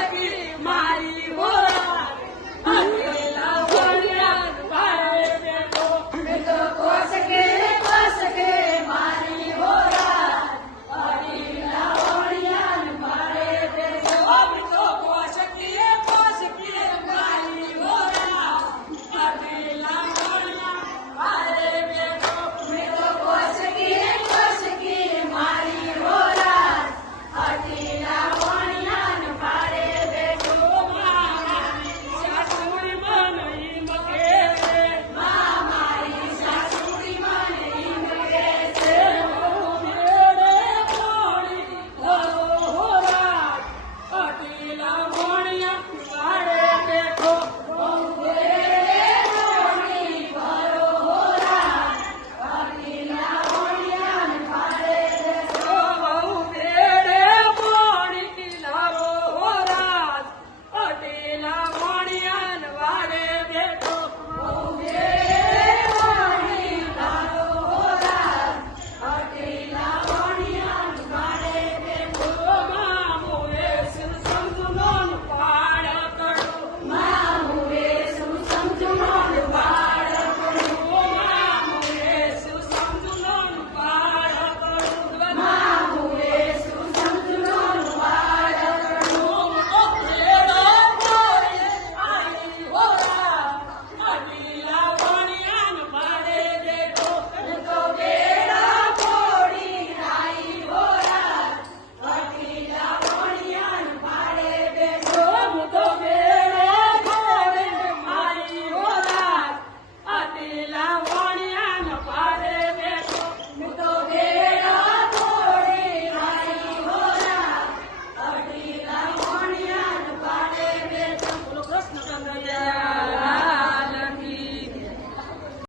at me.